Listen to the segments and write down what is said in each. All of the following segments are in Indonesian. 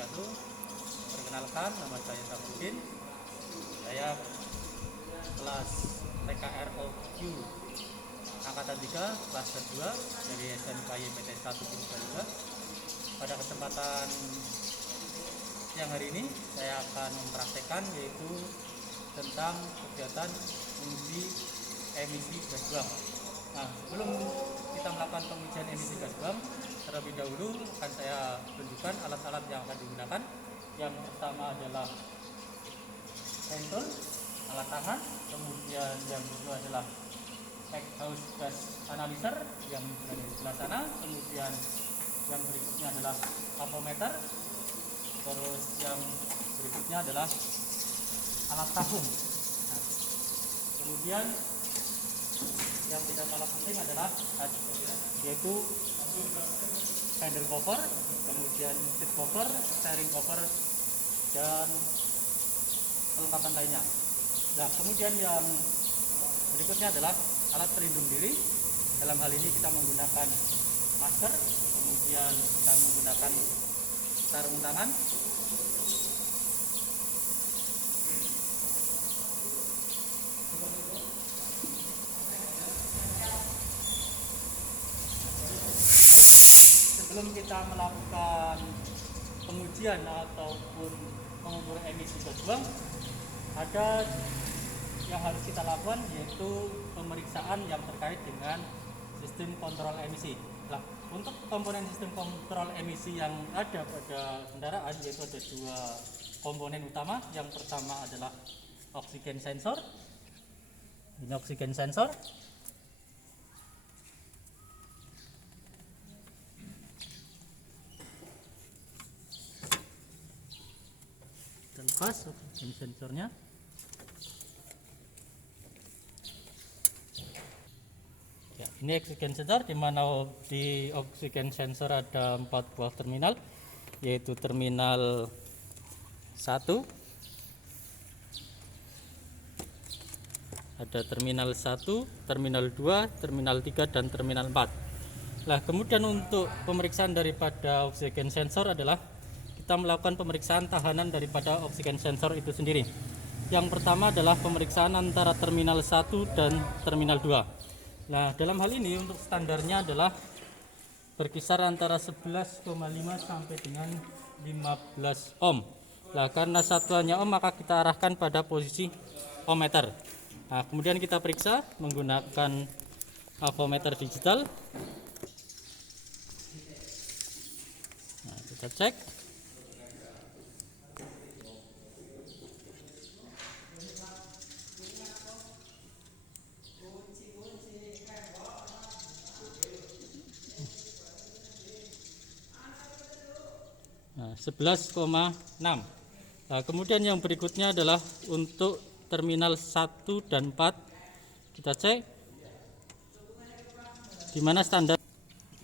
wabarakatuh. Perkenalkan, nama saya Sabudin. Saya kelas TKROQ Angkatan 3 kelas 2 dari SMK YPT 1 Purbalingga. Pada kesempatan siang hari ini saya akan mempraktekkan yaitu tentang kegiatan menguji emisi gas buang. Nah, sebelum kita melakukan pengujian emisi gas buang, terlebih dahulu akan saya tunjukkan alat-alat yang akan digunakan. Yang pertama adalah pentul, alat tangan, kemudian yang kedua adalah house gas analyzer yang berada di sebelah sana, kemudian yang berikutnya adalah apometer, terus yang berikutnya adalah alat tabung. Nah, kemudian yang tidak kalah penting adalah yaitu handle cover, kemudian seat cover, steering cover, dan perlengkapan lainnya. Nah, kemudian yang berikutnya adalah alat pelindung diri. Dalam hal ini kita menggunakan masker, kemudian kita menggunakan sarung tangan, sebelum kita melakukan pengujian ataupun mengukur emisi gas buang, ada yang harus kita lakukan yaitu pemeriksaan yang terkait dengan sistem kontrol emisi. Nah, untuk komponen sistem kontrol emisi yang ada pada kendaraan yaitu ada dua komponen utama. Yang pertama adalah oksigen sensor. Ini oksigen sensor. Kita lepas oksigen sensornya. Ya, ini oksigen sensor, di mana di oksigen sensor ada 4 buah terminal, yaitu terminal 1, ada terminal 1, terminal 2, terminal 3, dan terminal 4. Nah, kemudian untuk pemeriksaan daripada oksigen sensor adalah kita melakukan pemeriksaan tahanan daripada oksigen sensor itu sendiri. Yang pertama adalah pemeriksaan antara terminal 1 dan terminal 2. Nah, dalam hal ini untuk standarnya adalah berkisar antara 11,5 sampai dengan 15 ohm. Nah, karena satuannya ohm maka kita arahkan pada posisi ohmmeter. Nah, kemudian kita periksa menggunakan avometer digital. Nah, kita cek. Nah, 11,6. Nah, kemudian yang berikutnya adalah untuk terminal 1 dan 4. Kita cek di mana standar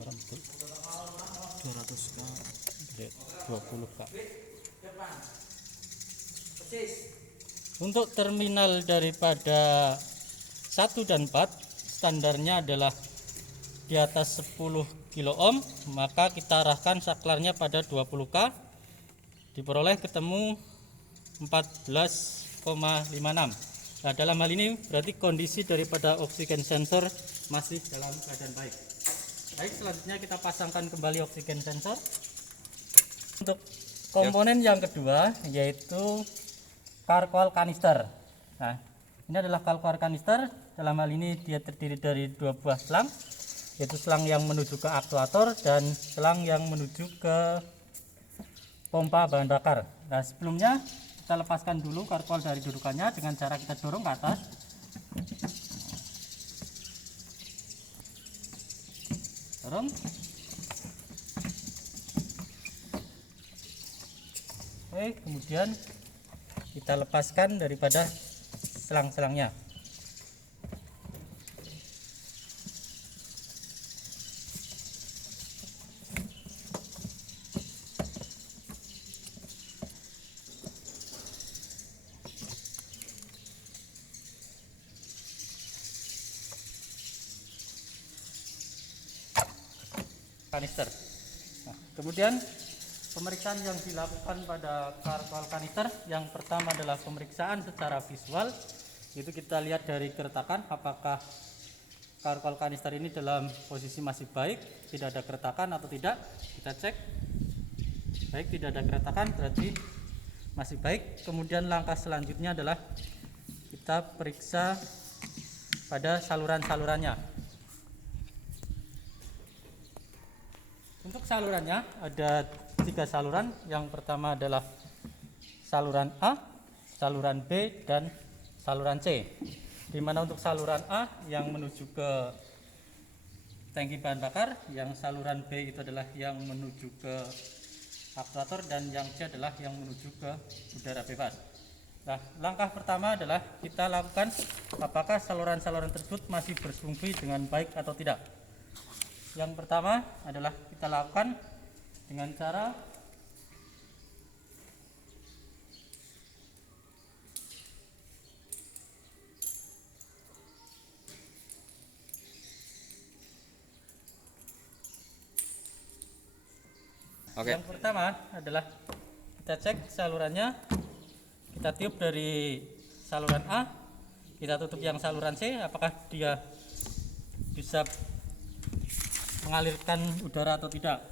200K 20K. Untuk terminal daripada 1 dan 4 standarnya adalah di atas 10 kilo ohm, maka kita arahkan saklarnya pada 20K, diperoleh ketemu 14,56. Nah, dalam hal ini berarti kondisi daripada oksigen sensor masih dalam keadaan baik. Baik, selanjutnya kita pasangkan kembali oksigen sensor. Untuk komponen yang kedua yaitu karkol kanister. Nah, ini adalah karkol kanister. Dalam hal ini dia terdiri dari 2 buah selang, yaitu selang yang menuju ke aktuator dan selang yang menuju ke pompa bahan bakar. Nah, sebelumnya kita lepaskan dulu karkol dari dudukannya dengan cara kita dorong ke atas. Dorong. Oke, kemudian kita lepaskan daripada selang-selangnya. Kanister. Nah, kemudian pemeriksaan yang dilakukan pada karkol kanister yang pertama adalah pemeriksaan secara visual, yaitu kita lihat dari keretakan apakah karkol kanister ini dalam posisi masih baik, tidak ada keretakan atau tidak. Kita cek baik, tidak ada keretakan, berarti masih baik. Kemudian langkah selanjutnya adalah kita periksa pada saluran-salurannya. Untuk salurannya ada 3 saluran. Yang pertama adalah saluran A, saluran B, dan saluran C. Di mana untuk saluran A yang menuju ke tangki bahan bakar, yang saluran B itu adalah yang menuju ke aktuator, dan yang C adalah yang menuju ke udara bebas. Nah, langkah pertama adalah kita lakukan apakah saluran-saluran tersebut masih berfungsi dengan baik atau tidak. Yang pertama adalah kita lakukan dengan cara Yang pertama adalah kita cek salurannya, kita tiup dari saluran A, kita tutup yang saluran C, apakah dia bisa mengalirkan udara atau tidak.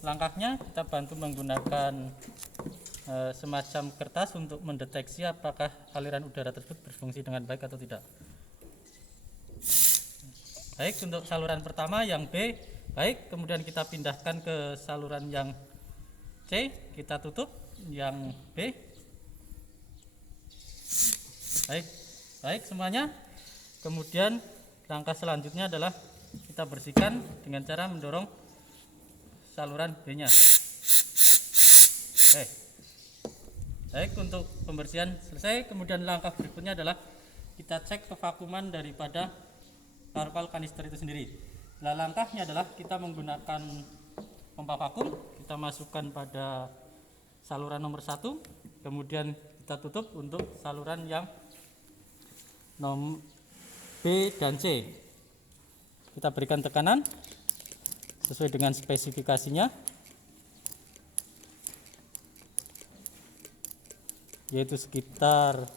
Langkahnya kita bantu menggunakan semacam kertas untuk mendeteksi apakah aliran udara tersebut berfungsi dengan baik atau tidak. Baik, untuk saluran pertama yang B baik, kemudian kita pindahkan ke saluran yang C, kita tutup yang B. Baik semuanya. Kemudian langkah selanjutnya adalah kita bersihkan dengan cara mendorong saluran B-nya. Baik, untuk pembersihan selesai. Kemudian langkah berikutnya adalah kita cek kevakuman daripada karkol kanister itu sendiri. Nah, langkahnya adalah kita menggunakan pompa vakum, kita masukkan pada saluran nomor 1, kemudian kita tutup untuk saluran yang nomor B dan C. Kita berikan tekanan sesuai dengan spesifikasinya, yaitu sekitar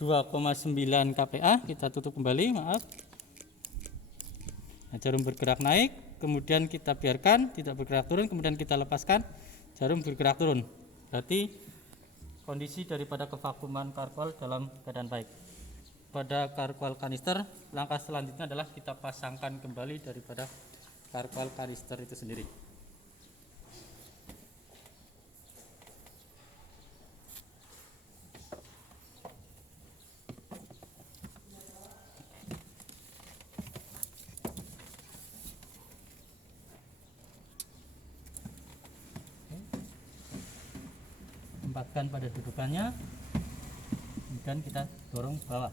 2,9 kPa. Kita tutup kembali, maaf. Nah, jarum bergerak naik, kemudian kita biarkan tidak bergerak turun, kemudian kita lepaskan, jarum bergerak turun. Berarti kondisi daripada kevakuman karkol dalam keadaan baik. Pada karkol kanister, langkah selanjutnya adalah kita pasangkan kembali daripada karkol kanister itu sendiri. Tempatkan pada dudukannya, kemudian kita dorong ke bawah.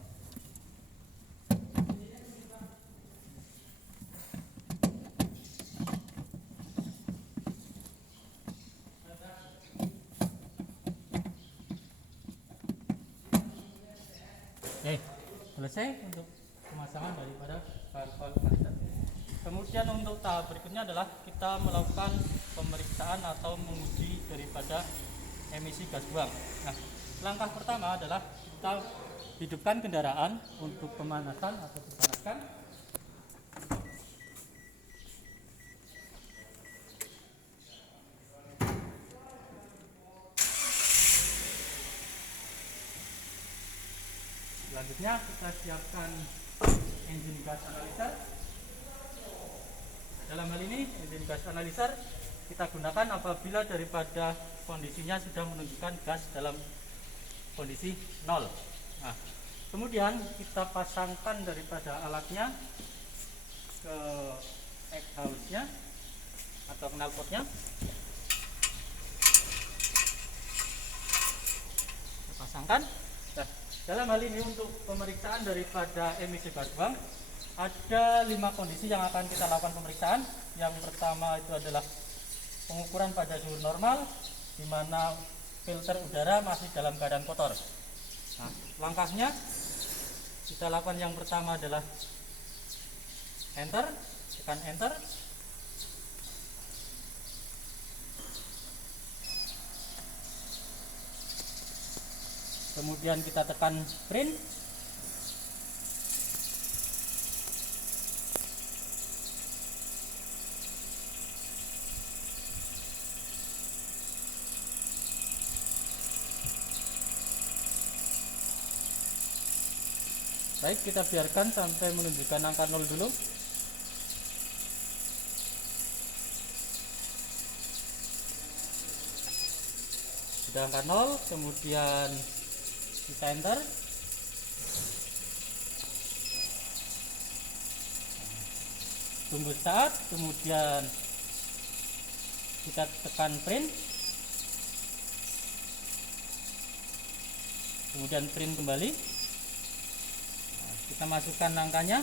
Selesai untuk pemasangan daripada karkol kanister. Kemudian untuk tahap berikutnya adalah kita melakukan pemeriksaan atau menguji daripada emisi gas buang. Nah, langkah pertama adalah kita hidupkan kendaraan untuk pemanasan atau dipanaskan. Selanjutnya kita siapkan engine gas analyzer. Dalam hal ini engine gas analyzer kita gunakan apabila daripada kondisinya sudah menunjukkan gas dalam kondisi 0. Nah, kemudian kita pasangkan daripada alatnya ke exhaust-nya atau knalpotnya. Kita pasangkan. Nah, dalam hal ini untuk pemeriksaan daripada emisi gas buang ada 5 kondisi yang akan kita lakukan pemeriksaan. Yang pertama itu adalah pengukuran pada suhu normal, di mana filter udara masih dalam keadaan kotor. Nah, langkahnya kita lakukan yang pertama adalah enter, tekan enter. kemudian kita tekan print. Baik, kita biarkan sampai menunjukkan angka 0 dulu. Sudah angka 0, kemudian kita enter. Tunggu saat, kemudian kita tekan print. Kemudian print kembali. Kita masukkan angkanya.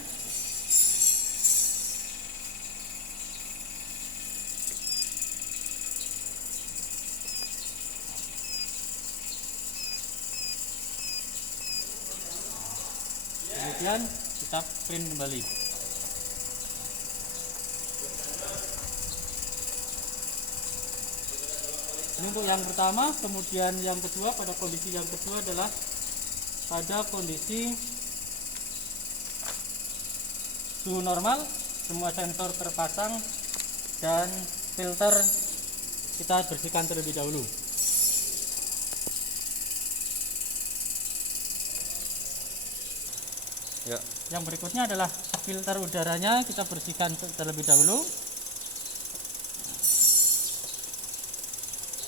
Kemudian kita print kembali. Ini untuk yang pertama. Kemudian yang kedua, pada kondisi yang kedua adalah pada kondisi suhu normal, semua sensor terpasang dan filter kita bersihkan terlebih dahulu. Ya. Yang berikutnya adalah filter udaranya, kita bersihkan terlebih dahulu.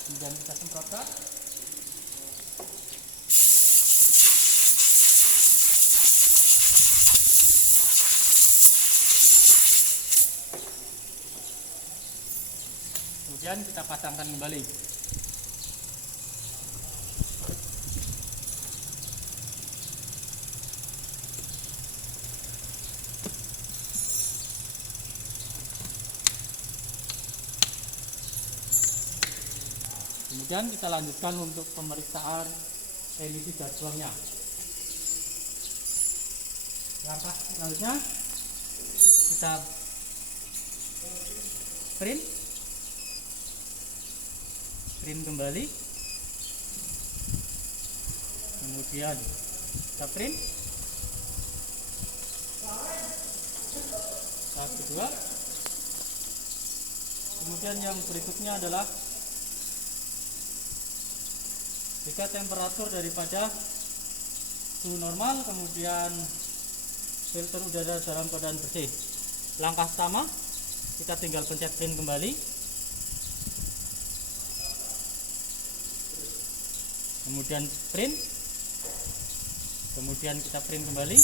Kemudian kita semprotkan. Kemudian kita pasangkan kembali. Kemudian kita lanjutkan untuk pemeriksaan emisi gas buangnya. Langkah selanjutnya kita print kembali, kemudian kita print tahap kedua. Kemudian yang berikutnya adalah jika temperatur daripada suhu normal, kemudian filter udara dalam keadaan bersih. Langkah pertama, kita tinggal pencet print kembali. Kemudian print, kemudian kita print kembali.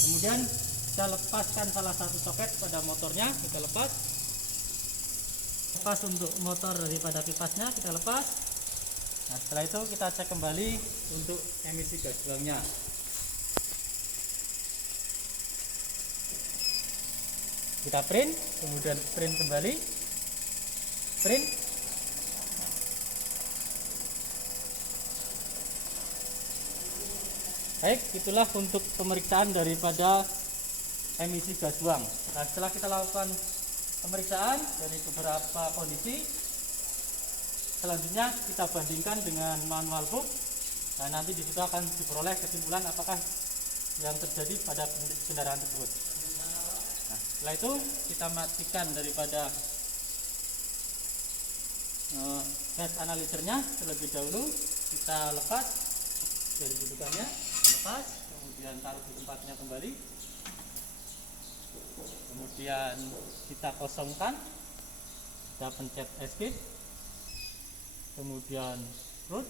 Kemudian kita lepaskan salah satu soket pada motornya, kita lepas untuk motor daripada kipasnya, kita lepas. Nah, setelah itu kita cek kembali untuk emisi gas buangnya. Kita print, kemudian print kembali, print. Baik, itulah untuk pemeriksaan daripada emisi gas buang. Nah, setelah kita lakukan pemeriksaan dari beberapa kondisi, selanjutnya kita bandingkan dengan manual book. Nah, nanti di situ akan diperoleh kesimpulan apakah yang terjadi pada kendaraan tersebut. Nah, setelah itu kita matikan daripada gas analyzernya terlebih dahulu. Kita lepas dari dudukannya, lepas, kemudian taruh di tempatnya kembali. Kemudian kita kosongkan, kita pencet escape, kemudian root,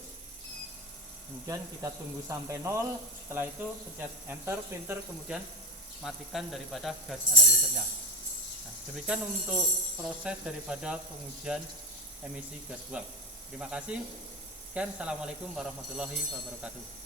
kemudian kita tunggu sampai 0. Setelah itu pencet enter, printer, kemudian matikan daripada gas analyzernya. Nah, demikian untuk proses daripada pengujian emisi gas buang. Terima kasih. Sekian, assalamualaikum warahmatullahi wabarakatuh.